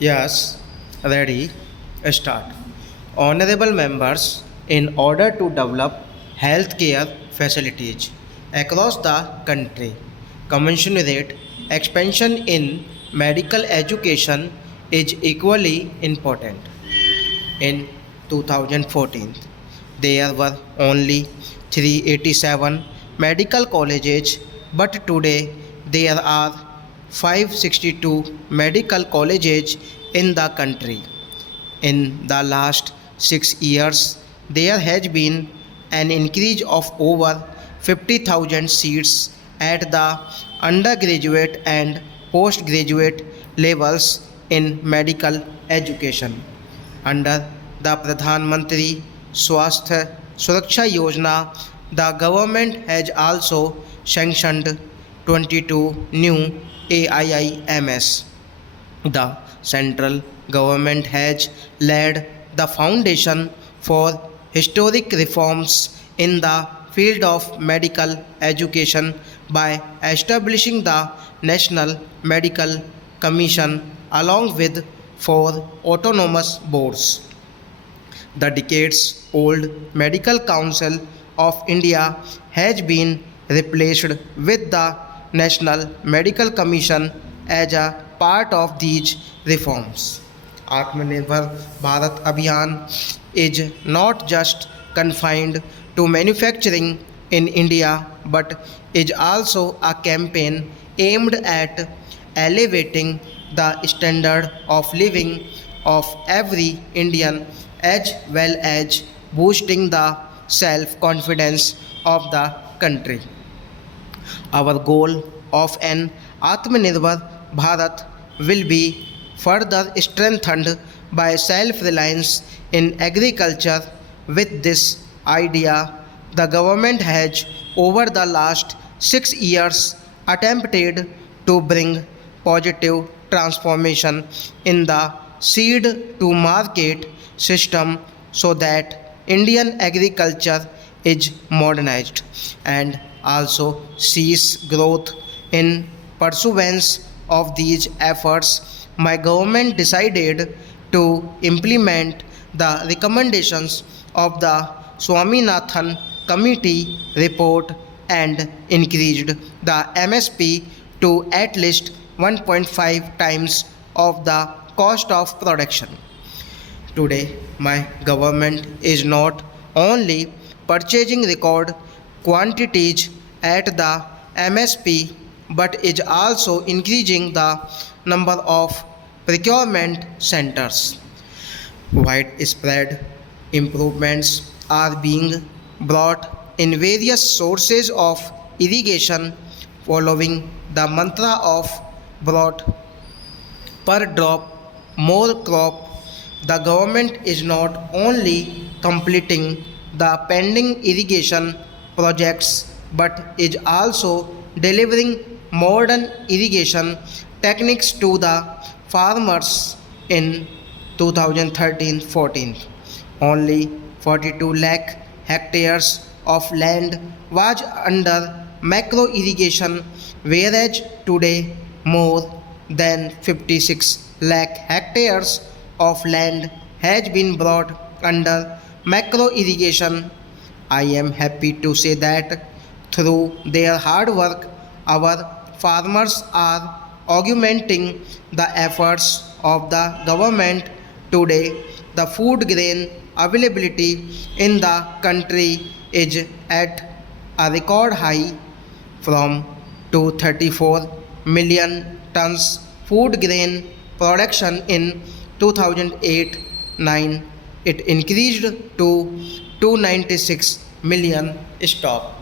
Yes, ready, start. Honorable members, in order to develop healthcare facilities across the country, commensurate expansion in medical education is equally important. In 2014, there were only 387 medical colleges, but today there are 562 medical colleges in the country. In the last 6 years, there has been an increase of over 50,000 seats at the undergraduate and postgraduate levels in medical education. Under the Pradhan Mantri Swasthya Suraksha Yojana, the government has also sanctioned 22 new AIIMS. The central government has laid the foundation for historic reforms in the field of medical education by establishing the National Medical Commission along with four autonomous boards. The decades old Medical Council of India has been replaced with the National Medical Commission as a part of these reforms. Atmanirbhar Bharat Abhiyan is not just confined to manufacturing in India but is also a campaign aimed at elevating the standard of living of every Indian as well as boosting the self confidence of the country. Our goal of an Atmanirbhar Bharat will be further strengthened by self reliance in agriculture. With this idea, the government has, over the last 6 years, attempted to bring positive transformation in the seed to market system so that Indian agriculture is modernized and also sees growth. In pursuance of these efforts, my government decided to implement the recommendations of the Swaminathan Committee report and increased the MSP to at least 1.5 times of the cost of production. Today, my government is not only purchasing record quantities at the MSP but is also increasing the number of procurement centers. Widespread improvements are being brought in various sources of irrigation following the mantra of brought per drop more crop. The government is not only completing the pending irrigation projects but is also delivering modern irrigation techniques to the farmers. In 2013-14, only 42 lakh hectares of land was under macro irrigation, whereas today more than 56 lakh hectares of land has been brought under macro irrigation. I am happy to say that through their hard work, our farmers are augmenting the efforts of the government. Today, the food grain availability in the country is at a record high from 234 million tons food grain production in 2008-9. It increased to 296 million stock.